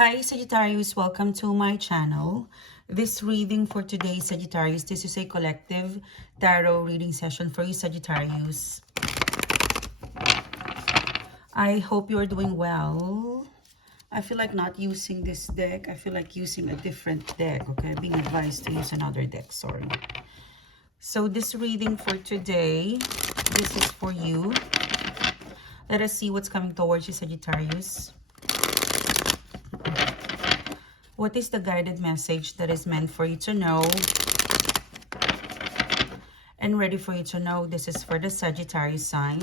Hi Sagittarius, welcome to my channel. This reading for today, Sagittarius, this is a collective tarot reading session for you Sagittarius. I hope you're doing well. I feel like not using this deck. I feel like using a different deck, okay? Being advised to use another deck, sorry. So this reading for today, this is for you. Let us see what's coming towards you, Sagittarius. What is the guided message that is meant for you to know and ready for you to know? This is for the Sagittarius sign.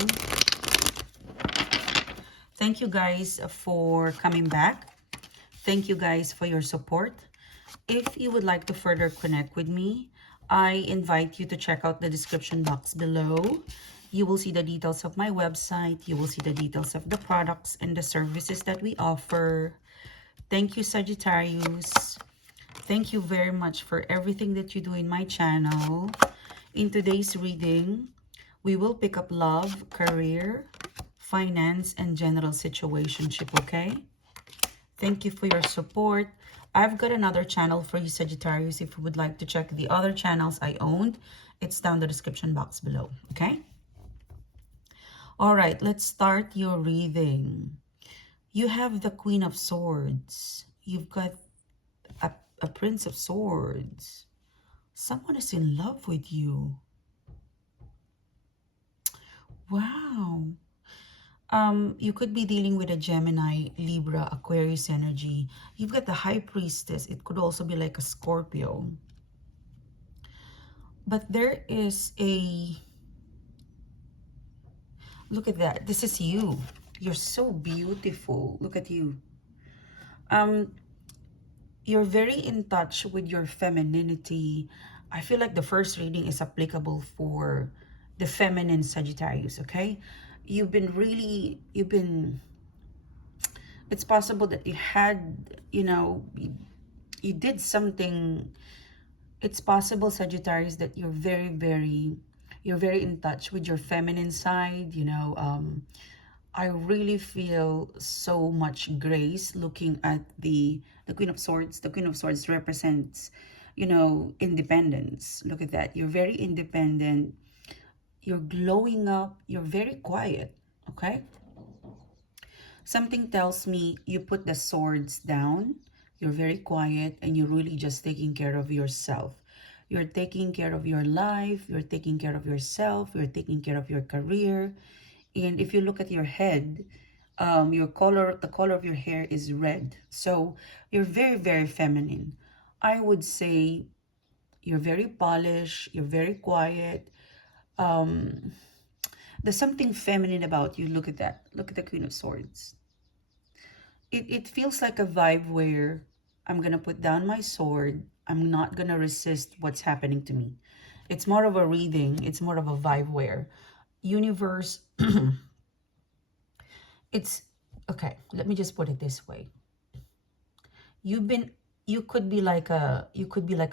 Thank you guys for coming back. Thank you guys for your support. If you would like to further connect with me, I invite you to check out the description box below. You will see the details of my website. You will see the details of the products and the services that we offer. Thank you, Sagittarius. Thank you very much for everything that you do in my channel. In today's reading, we will pick up love, career, finance, and general situationship, okay? Thank you for your support. I've got another channel for you, Sagittarius. If you would like to check the other channels I owned, it's down the description box below, okay? All right, let's start your reading. You have the Queen of Swords. You've got a Prince of Swords. Someone is in love with you. Wow. You could be dealing with a Gemini, Libra, Aquarius energy. You've got the High Priestess. It could also be like a Scorpio. But there is a... Look at that. This is you. You're so beautiful. Look at you. You're very in touch with your femininity. I feel like the first reading is applicable for the feminine Sagittarius, okay? It's possible that you had, you did something. It's possible, Sagittarius, that you're very in touch with your feminine side, I really feel so much grace looking at the Queen of Swords. The Queen of Swords represents, independence. Look at that. You're very independent. You're glowing up. You're very quiet, okay? Something tells me you put the swords down. You're very quiet and you're really just taking care of yourself. You're taking care of your life. You're taking care of yourself. You're taking care of your career. And if you look at your head, the color of your hair is red. So you're very feminine. I would say you're very polished. You're very quiet. There's something feminine about you. Look at that. Look at the Queen of Swords. It feels like a vibe where I'm going to put down my sword. I'm not going to resist what's happening to me. It's more of a reading. It's more of a vibe where universe... It's okay. Let me just put it this way. You could be like a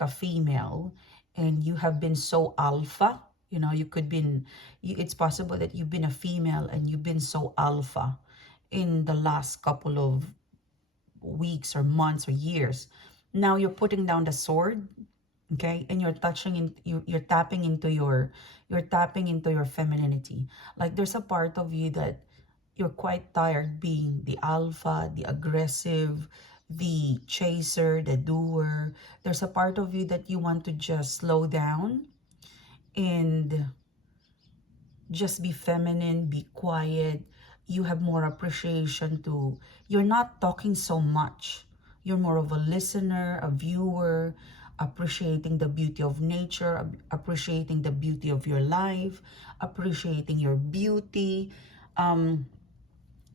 female, and you have been so alpha. It's possible that you've been a female and you've been so alpha in the last couple of weeks or months or years. Now you're putting down the sword, okay, and you're tapping into your femininity. Like there's a part of you that you're quite tired being the alpha, the aggressive, the chaser, the doer. There's a part of you that you want to just slow down and just be feminine, be quiet. You have more appreciation to, you're not talking so much. You're more of a listener, a viewer, appreciating the beauty of nature, appreciating the beauty of your life, appreciating your beauty.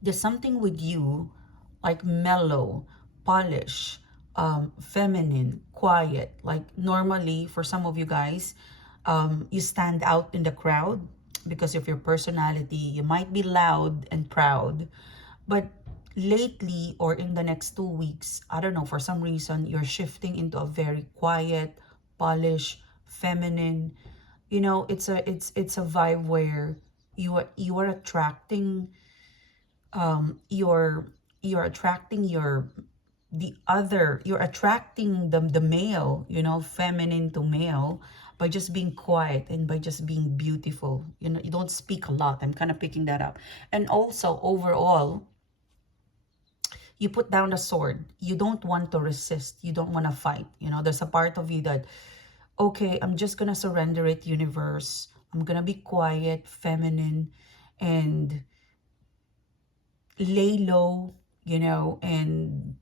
There's something with you like mellow, polish, feminine, quiet. Like normally for some of you guys, you stand out in the crowd because of your personality. You might be loud and proud, but lately or in the next 2 weeks, I don't know, for some reason, you're shifting into a very quiet, polished, feminine. It's a vibe where you are attracting you're attracting your you're attracting the male, you know, feminine to male, by just being quiet and by just being beautiful. You know, you don't speak a lot. I'm kind of picking that up. And also, overall, you put down the sword. You don't want to resist. You don't want to fight. You know, there's a part of you that, okay, I'm just gonna surrender it, universe. I'm gonna be quiet, feminine, and lay low, you know, and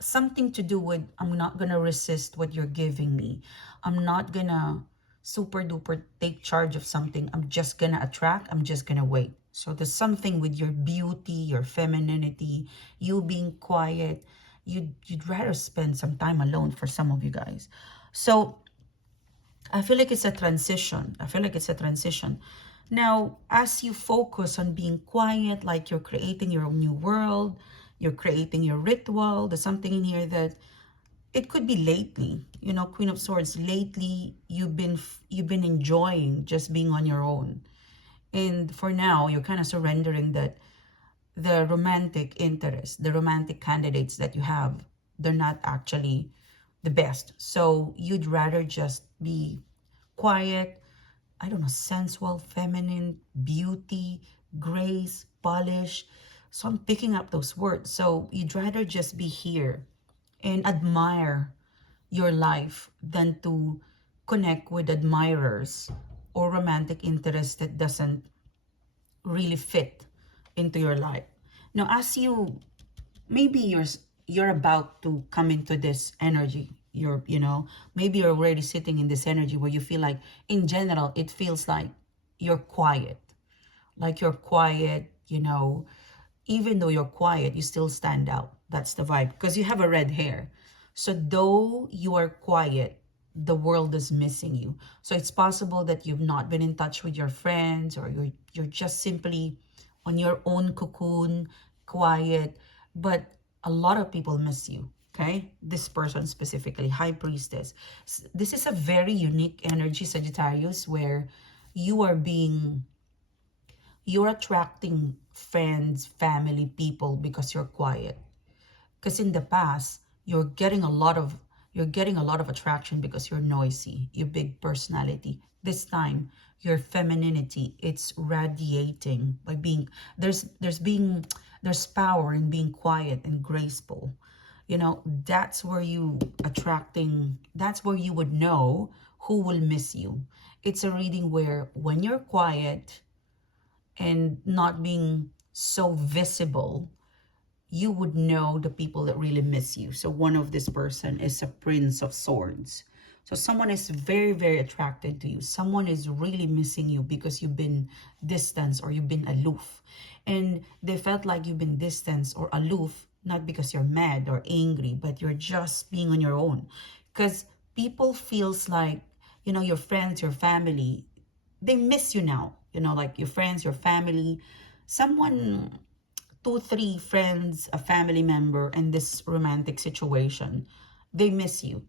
something to do with, I'm not gonna resist what you're giving me. I'm not gonna super duper take charge of something. I'm just gonna attract. I'm just gonna wait. So there's something with your beauty, your femininity, you being quiet. You'd rather spend some time alone for some of you guys. So I feel like it's a transition. I feel like it's a transition. Now, as you focus on being quiet, like you're creating your own new world, you're creating your ritual, there's something in here that it could be lately, you know, Queen of Swords, lately you've been enjoying just being on your own. And for now, you're kind of surrendering that the romantic interest, the romantic candidates that you have, they're not actually the best. So you'd rather just be quiet, I don't know, sensual, feminine, beauty, grace, polish. So I'm picking up those words. So you'd rather just be here and admire your life than to connect with admirers or romantic interest that doesn't really fit into your life. Now, as you, maybe you're about to come into this energy. You know, maybe you're already sitting in this energy where you feel like, in general, it feels like you're quiet. Like you're quiet, you know, even though you're quiet, you still stand out. That's the vibe, because you have a red hair. So though you are quiet, the world is missing you. So it's possible that you've not been in touch with your friends, or you're just simply on your own cocoon, quiet, but a lot of people miss you. Okay, this person specifically, High Priestess. This is a very unique energy, Sagittarius, where you are being, you're attracting friends, family, people because you're quiet. Because in the past, you're getting a lot of attraction because you're noisy, your big personality. This time, your femininity, it's radiating by being, there's power in being quiet and graceful. You know, that's where you would know who will miss you. It's a reading where when you're quiet and not being so visible, you would know the people that really miss you. So one of this person is a Prince of Swords. So someone is very, very attracted to you. Someone is really missing you because you've been distant or you've been aloof. And they felt like you've been distant or aloof, not because you're mad or angry, but you're just being on your own. Because people feels like, you know, your friends, your family, they miss you now. You know, like your friends, your family, someone, two, three friends, a family member in this romantic situation, they miss you.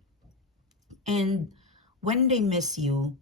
And when they miss you,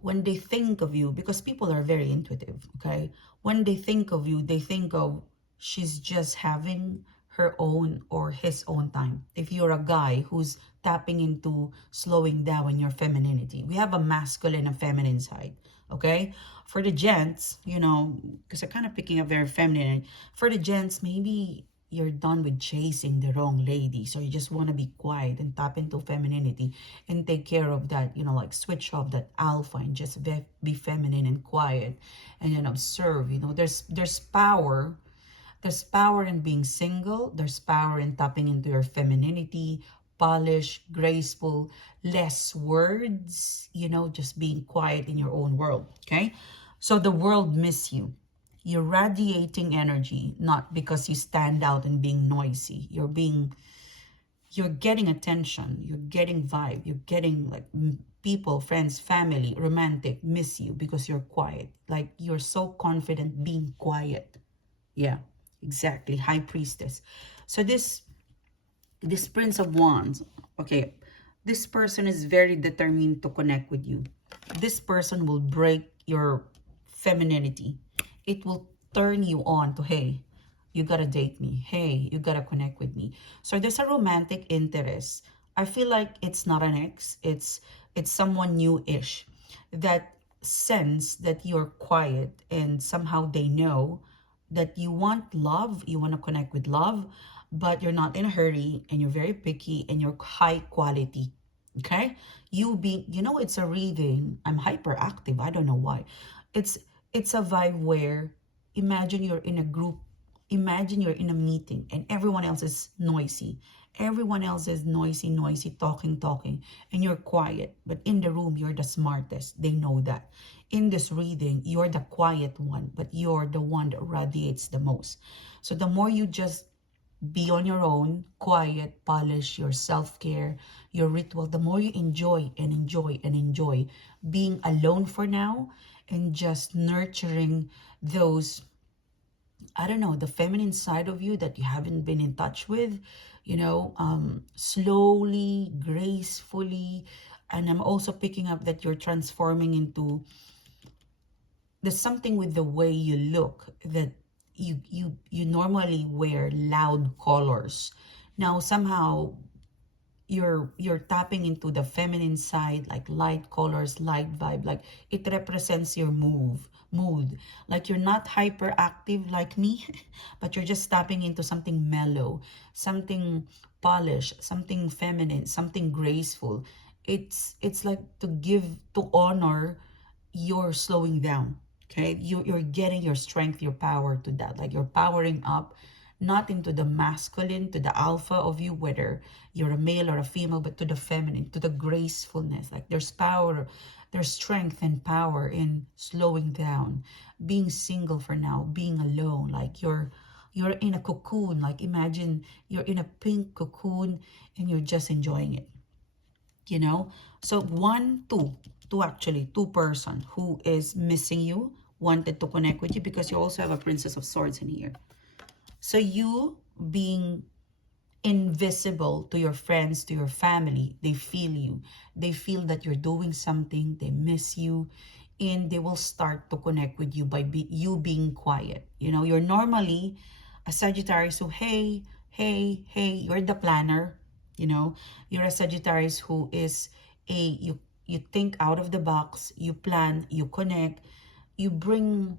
when they think of you, because people are very intuitive, okay? When they think of you, they think of, she's just having her own or his own time. If you're a guy who's tapping into slowing down your femininity, we have a masculine and feminine side, okay? For the gents, you know, because I'm kind of picking up very feminine. For the gents, maybe you're done with chasing the wrong lady, so you just want to be quiet and tap into femininity and take care of that, you know, like switch off that alpha and just be feminine and quiet and then observe. You know, there's power in being single. There's power in tapping into your femininity, polished, graceful, less words, you know, just being quiet in your own world, okay? So the world miss you. You're radiating energy, not because you stand out and being noisy. You're getting attention, you're getting vibe, you're getting like people, friends, family, romantic, miss you because you're quiet. Like you're so confident being quiet. Yeah, exactly. High Priestess. So this Prince of Wands, okay, this person is very determined to connect with you. This person will break your femininity. It will turn you on to, hey, you gotta date me. Hey, you gotta connect with me. So there's a romantic interest. I feel like it's not an ex. It's someone new-ish that sense that you're quiet, and somehow they know that you want love, you want to connect with love, but you're not in a hurry, and you're very picky, and you're high quality. Okay? It's a reading. I'm hyperactive. I don't know why. It's it's a vibe where imagine you're in a group, imagine you're in a meeting and everyone else is noisy. Everyone else is noisy, talking, and you're quiet. But in the room, you're the smartest. They know that. In this reading, you're the quiet one, but you're the one that radiates the most. So the more you just be on your own, quiet, polish your self-care, your ritual, the more you enjoy being alone for now, and just nurturing those, I don't know, the feminine side of you that you haven't been in touch with, slowly, gracefully. And I'm also picking up that you're transforming into, there's something with the way you look that you normally wear loud colors. Now somehow you're tapping into the feminine side, like light colors, light vibe, like it represents your mood. Like you're not hyperactive like me, but you're just tapping into something mellow, something polished, something feminine, something graceful. It's like to honor your slowing down. Okay, you're getting your strength, your power to that, like you're powering up, not into the masculine, to the alpha of you, whether you're a male or a female, but to the feminine, to the gracefulness. Like there's power, there's strength and power in slowing down, being single for now, being alone. Like you're in a cocoon. Like imagine you're in a pink cocoon and you're just enjoying it. So two person who is missing you, wanted to connect with you, because you also have a Princess of Swords in here. So you being invisible to your friends, to your family, they feel you. They feel that you're doing something, they miss you, and they will start to connect with you by you being quiet. You're normally a Sagittarius who, hey, you're the planner. You're a Sagittarius who is you think out of the box, you plan, you connect, you bring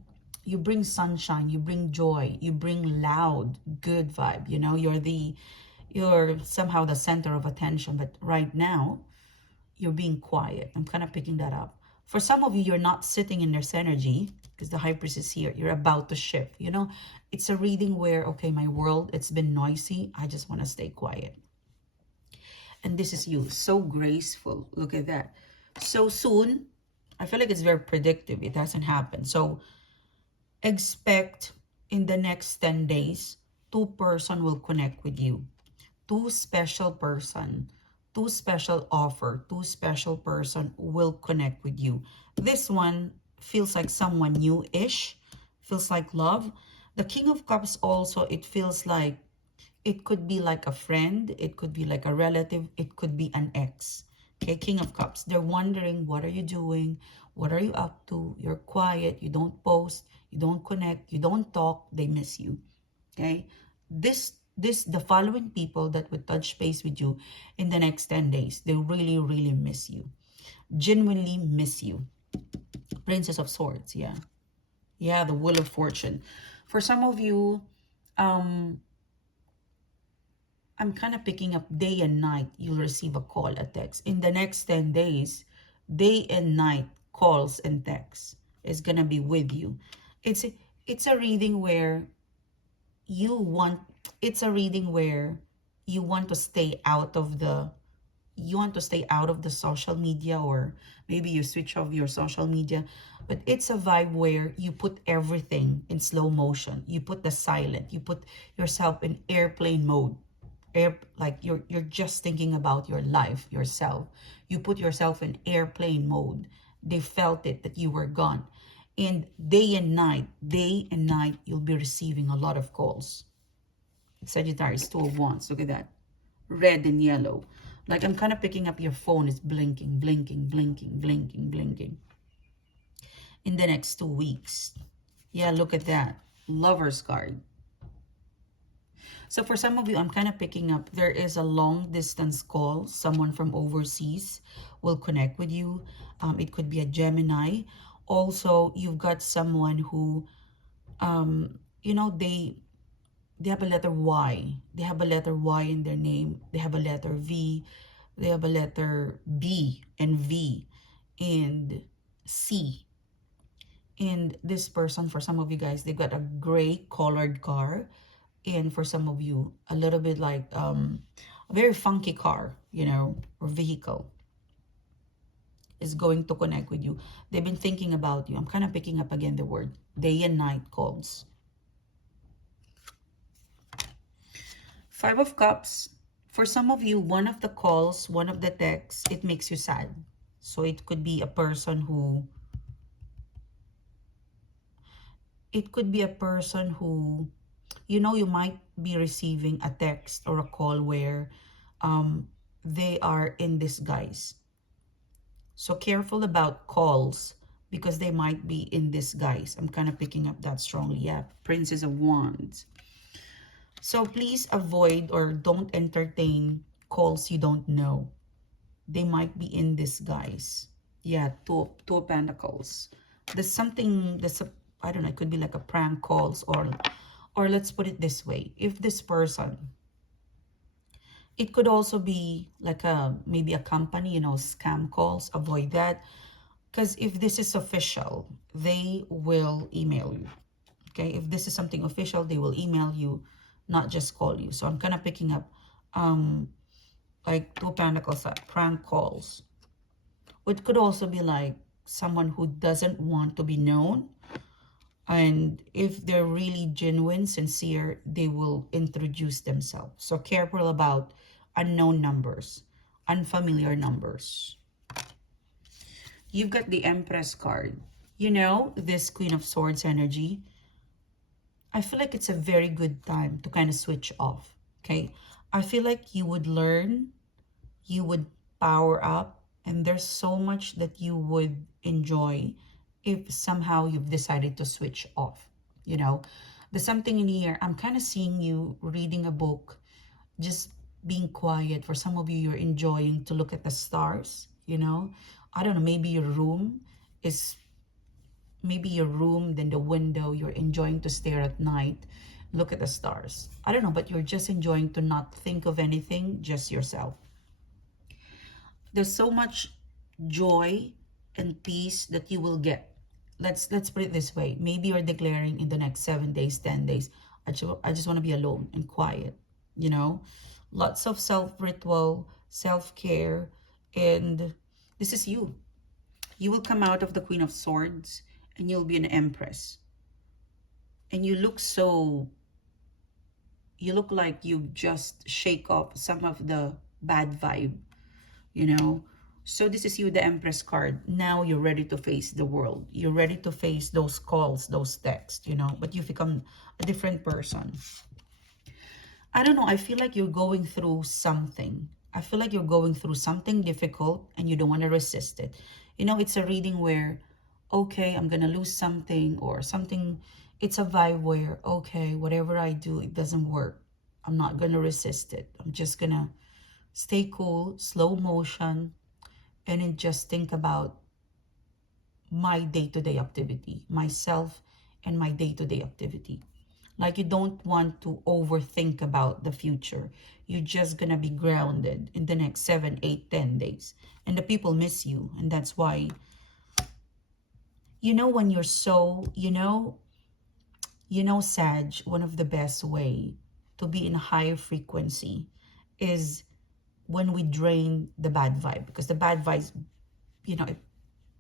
sunshine, you bring joy, you bring loud good vibe. You're somehow the center of attention, but right now you're being quiet. I'm kind of picking that up. For some of you, you're not sitting in this energy because the High Priestess is here. You're about to shift. It's a reading where, okay, my world, it's been noisy. I just want to stay quiet. And this is you, so graceful. Look at that. So soon, I feel like it's very predictive. It hasn't happened. So expect in the next 10 days, two person will connect with you. Two special person, two special offer, two special person will connect with you. This one feels like someone new-ish, feels like love. The King of Cups also, it feels like it could be like a friend, it could be like a relative, it could be an ex. Okay, King of Cups. They're wondering, what are you doing? What are you up to? You're quiet, you don't post, you don't connect, you don't talk, they miss you. Okay? The following people that would touch base with you in the next 10 days, they really, really miss you. Genuinely miss you. Princess of Swords, yeah. Yeah, the Wheel of Fortune. For some of you, I'm kind of picking up day and night, you'll receive a call, a text. In the next 10 days, day and night calls and texts is going to be with you. It's a reading where you want, it's a reading where you want to stay out of the, social media, or maybe you switch off your social media. But it's a vibe where you put everything in slow motion. You put the silent, you put yourself in airplane mode. Like you're just thinking about your life, yourself. You put yourself in airplane mode. They felt it that you were gone. And day and night, you'll be receiving a lot of calls. Sagittarius, 2 of Wands. Look at that. Red and yellow. Like I'm kind of picking up your phone is blinking, blinking, blinking, blinking, blinking. In the next 2 weeks. Yeah, look at that. Lover's card. So for some of you, I'm kind of picking up, there is a long distance call. Someone from overseas will connect with you. It could be a Gemini. Also, you've got someone who, you know, they have a letter Y. They have a letter Y in their name. They have a letter V. They have a letter B and V and C. And this person, for some of you guys, they've got a gray colored car. And for some of you, a little bit like a very funky car, you know, or vehicle is going to connect with you. They've been thinking about you. I'm kind of picking up again the word day and night calls. Five of Cups. For some of you, one of the calls, one of the texts, it makes you sad. So it could be a person who, you know, you might be receiving a text or a call where they are in disguise. So careful about calls because they might be in disguise. I'm kind of picking up that strongly. Yeah, Princess of Wands. So please avoid or don't entertain calls you don't know. They might be in disguise. Yeah, two of Pentacles. There's something that's a, I don't know, it could be like a prank calls, or let's put it this way. If this person, it could also be like a, maybe a company, you know, scam calls. Avoid that. Because if this is official, they will email you. Okay, if this is something official, they will email you, not just call you. So I'm kind of picking up like two Pentacles, prank calls. It could also be like someone who doesn't want to be known. And if they're really genuine, sincere, they will introduce themselves. So careful about unknown numbers, unfamiliar numbers. You've got the Empress card. You know, this Queen of Swords energy, I feel like it's a very good time to kind of switch off, okay? I feel like you would learn, you would power up, and there's so much that you would enjoy if somehow you've decided to switch off, you know? There's something in here, I'm kind of seeing you reading a book, just being quiet. For some of you, you're enjoying to look at the stars, you know? I don't know, maybe your room, then the window, you're enjoying to stare at night, look at the stars. I don't know, but you're just enjoying to not think of anything, just yourself. There's so much joy and peace that you will get. Let's put it this way. Maybe you're declaring in the next 7 days, 10 days, I just want to be alone and quiet, you know? Lots of self-ritual, self-care, and this is you. You will come out of the Queen of Swords and you'll be an Empress. And you look like you just shake off some of the bad vibe, you know? So this is you, the Empress card. Now you're ready to face the world. You're ready to face those calls, those texts, you know? But you've become a different person. I don't know, I feel like you're going through something. I feel like you're going through something difficult and you don't want to resist it. You know, it's a reading where, okay, I'm going to lose something or something. It's a vibe where, okay, whatever I do, it doesn't work. I'm not going to resist it. I'm just going to stay cool, slow motion, and then just think about my day-to-day activity, myself and my day-to-day activity. Like you don't want to overthink about the future. You're just going to be grounded in the next 7, 8, 10 days. And the people miss you. And that's why, you know, when you're so, you know, Sag, one of the best way to be in a higher frequency is when we drain the bad vibe. Because the bad vibes, you know,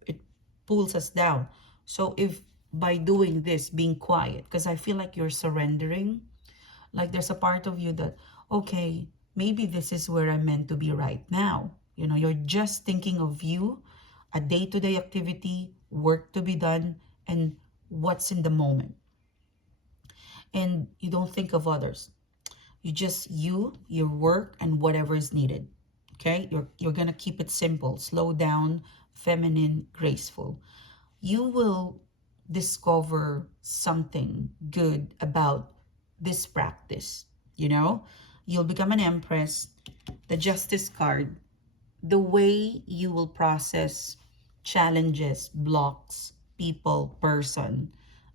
it pulls us down. So if by doing this, being quiet, because I feel like you're surrendering, like there's a part of you that, okay, maybe this is where I'm meant to be right now. You know, you're just thinking of you, a day-to-day activity, work to be done, and what's in the moment. And you don't think of others. You just, your work, and whatever is needed. Okay? You're going to keep it simple, slow down, feminine, graceful. You will discover something good about this practice. you know? You'll become an empress. The Justice card, the way you will process challenges, blocks, people, person,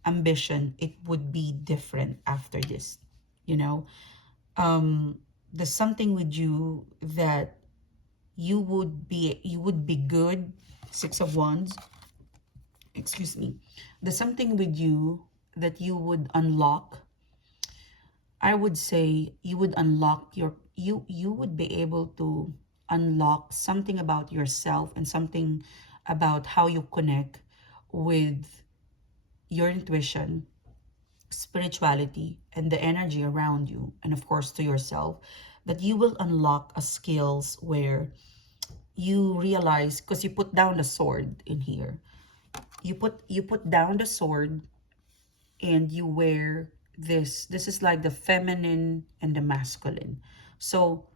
ambition, it would be different after this, you know? There's something with you that you would be good. Six of Wands, excuse me. There's something with you that you would unlock. I would say you would unlock you would be able to unlock something about yourself and something about how you connect with your intuition, spirituality, and the energy around you, and of course to yourself, that you will unlock a skills where you realize, because you put down the sword in here, you put down the sword, and you wear this is like the feminine and the masculine. So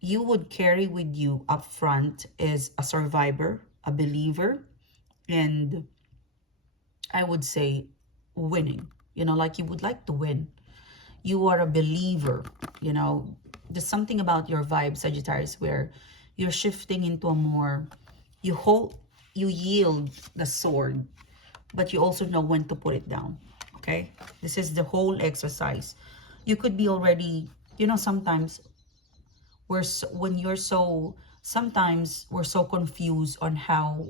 you would carry with you up front is a survivor, a believer, and I would say winning, like you would like to win. You are a believer, there's something about your vibe, Sagittarius, where you're shifting into a more, you hold, you yield the sword, but you also know when to put it down. Okay, this is the whole exercise. You could be already, sometimes when you're so, sometimes we're so confused on how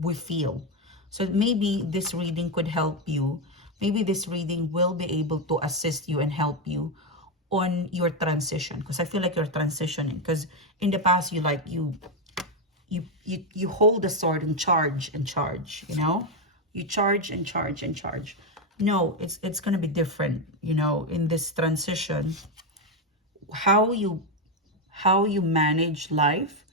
we feel. So maybe this reading could help you. Maybe this reading will be able to assist you and help you on your transition, because I feel like you're transitioning, because in the past you hold the sword and charge and charge, you charge and charge and charge. No, it's gonna be different, in this transition. How you manage life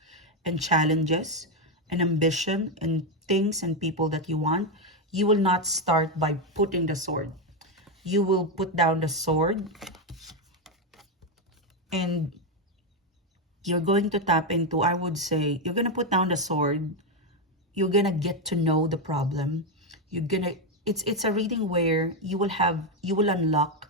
and challenges and ambition and things and people that you want, you will not start by putting the sword. You will put down the sword, and you're going to tap into, I would say, you're going to put down the sword. You're going to get to know the problem. You're going to, it's a reading where you will unlock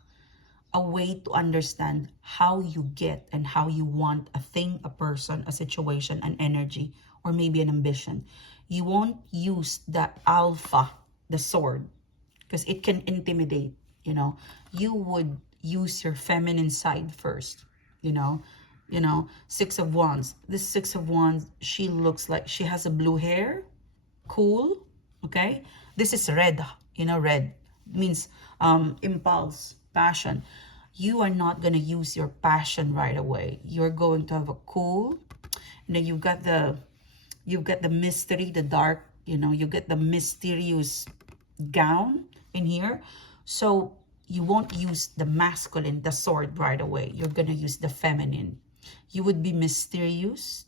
a way to understand how you get and how you want a thing, a person, a situation, an energy, or maybe an ambition. You won't use the alpha, the sword, because it can intimidate. You would use your feminine side first. Six of Wands, this Six of Wands, she looks like she has a blue hair. Cool. Okay, this is red. Red means impulse, passion. You are not going to use your passion right away. You're going to have a cool, and then you've got the mystery, the dark, you get the mysterious gown in here. So you won't use the masculine, the sword, right away. You're going to use the feminine. You would be mysterious.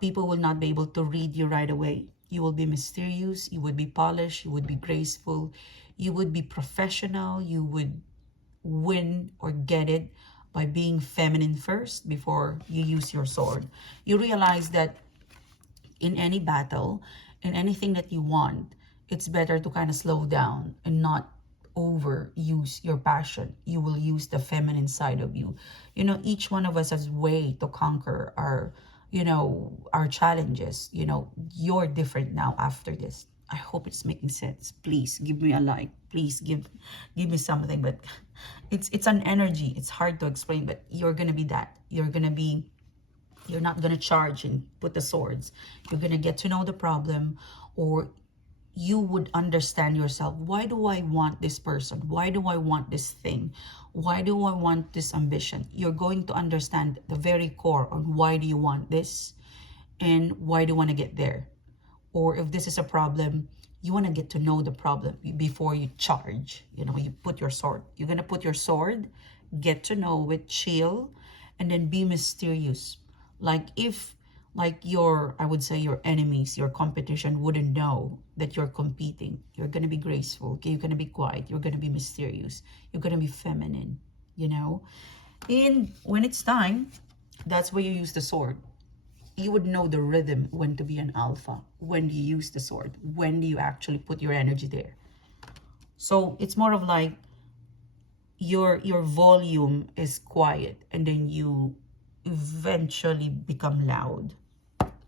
People will not be able to read you right away. You will be mysterious. You would be polished. You would be graceful. You would be professional. You would win or get it by being feminine first before you use your sword. You realize that in any battle, in anything that you want, it's better to kind of slow down and not overuse your passion. You will use the feminine side of you. Each one of us has way to conquer our challenges. You're different now after this. I hope it's making sense. Please give me a like. Please give me something. But it's an energy. It's hard to explain, but you're gonna be that. You're not gonna charge and put the swords. You're gonna get to know the problem, or you would understand yourself. Why do I want this person? Why do I want this thing? Why do I want this ambition? You're going to understand the very core on why do you want this and why do you want to get there. Or if this is a problem, you want to get to know the problem before you charge. You put your sword. You're going to put your sword, get to know it, chill, and then be mysterious. I would say your enemies, your competition wouldn't know that you're competing. You're going to be graceful. Okay? You're going to be quiet. You're going to be mysterious. You're going to be feminine, And when it's time, that's where you use the sword. You would know the rhythm when to be an alpha. When do you use the sword? When do you actually put your energy there? So it's more of like your volume is quiet, and then you eventually become loud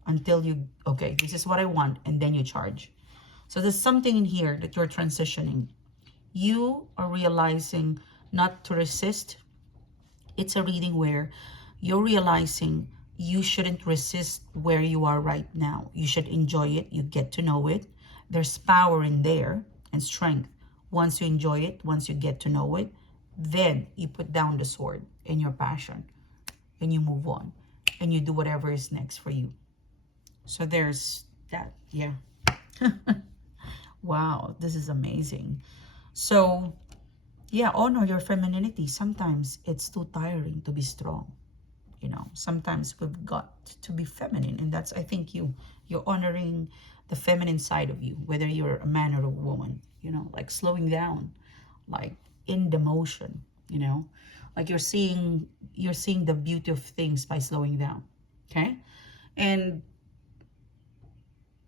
until you, okay, this is what I want, and then you charge. So there's something in here that you're transitioning. You are realizing not to resist. It's a reading where you're realizing you shouldn't resist where you are right now. You should enjoy it. You get to know it. There's power in there and strength. Once you enjoy it, once you get to know it, then you put down the sword in your passion and you move on and you do whatever is next for you. So there's that. Yeah. Wow, this is amazing. So yeah, honor your femininity. Sometimes it's too tiring to be strong. You know, sometimes we've got to be feminine, and that's, I think, you're honoring the feminine side of you, whether you're a man or a woman, you know, like slowing down, like in the motion, you know, like you're seeing the beauty of things by slowing down. Okay. And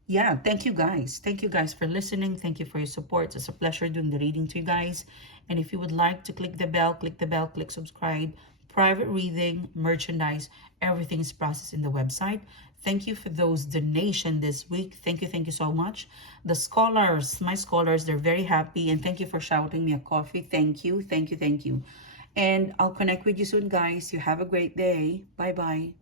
yeah, thank you guys. Thank you guys for listening. Thank you for your support. It's a pleasure doing the reading to you guys. And if you would like to click the bell, click subscribe. Private reading, merchandise, everything is processed in the website. Thank you for those donations this week. Thank you so much. The scholars, my scholars, they're very happy. And thank you for shouting me a coffee. Thank you. And I'll connect with you soon, guys. You have a great day. Bye-bye.